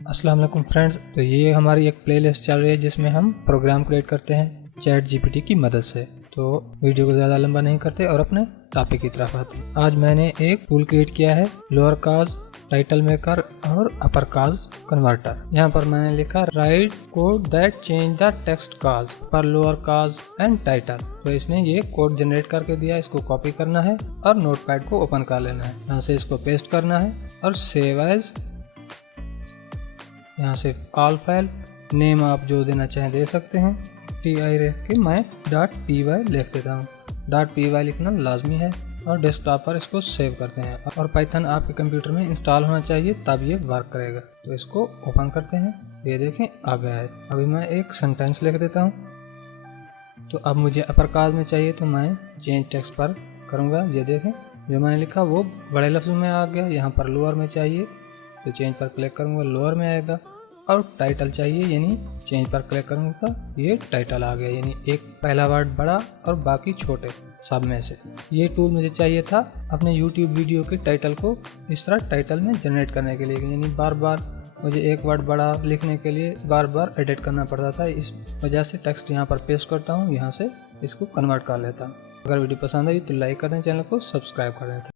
अस्सलाम वालेकुम फ्रेंड्स। तो ये हमारी एक प्लेलिस्ट चल रही है जिसमें हम प्रोग्राम क्रिएट करते हैं चैट जीपीटी की मदद से। तो वीडियो को ज़्यादा लंबा नहीं करते और अपने टॉपिक की तरफ आते हैं। आज मैंने एक टूल क्रिएट किया है लोअर काज टाइटल मेकर और अपर काज कन्वर्टर। यहाँ पर मैंने लिखा write code that change the text case पर लोअर काज एंड टाइटल। तो इसने ये कोड जनरेट करके दिया, इसको कॉपी करना है और नोटपैड को ओपन कर लेना है। यहाँ से इसको पेस्ट करना है और सेव एज, यहाँ से कॉल फाइल नेम आप जो देना चाहें दे सकते हैं। टी आई रख के मैं .py लिख देता हूँ। .py लिखना लाजमी है और डेस्कटॉप पर इसको सेव करते हैं। और पाइथन आपके कंप्यूटर में इंस्टॉल होना चाहिए तब ये वर्क करेगा। तो इसको ओपन करते हैं, ये देखें आ गया है। अभी मैं एक सेंटेंस लिख देता हूँ। तो अब मुझे अपर काज में चाहिए तो मैं चेंज टेक्स्ट पर करूँगा। ये देखें जो मैंने लिखा वो बड़े लफ्ज़ों में आ गया। यहाँ पर लोअर में चाहिए तो चेंज पर क्लिक करूँगा, लोअर में आएगा। और टाइटल चाहिए यानी चेंज पर क्लिक करूँगा तो ये टाइटल आ गया, यानी एक पहला वर्ड बड़ा और बाकी छोटे सब में से। ये टूल मुझे चाहिए था अपने YouTube वीडियो के टाइटल को इस तरह टाइटल में जनरेट करने के लिए, यानी बार बार मुझे एक वर्ड बड़ा लिखने के लिए बार बार एडिट करना पड़ता था। इस वजह से टेक्स्ट यहाँ पर पेस्ट करता हूँ, यहाँ से इसको कन्वर्ट कर लेता हूँ। अगर वीडियो पसंद आई तो लाइक कर दें, चैनल को सब्सक्राइब कर दें।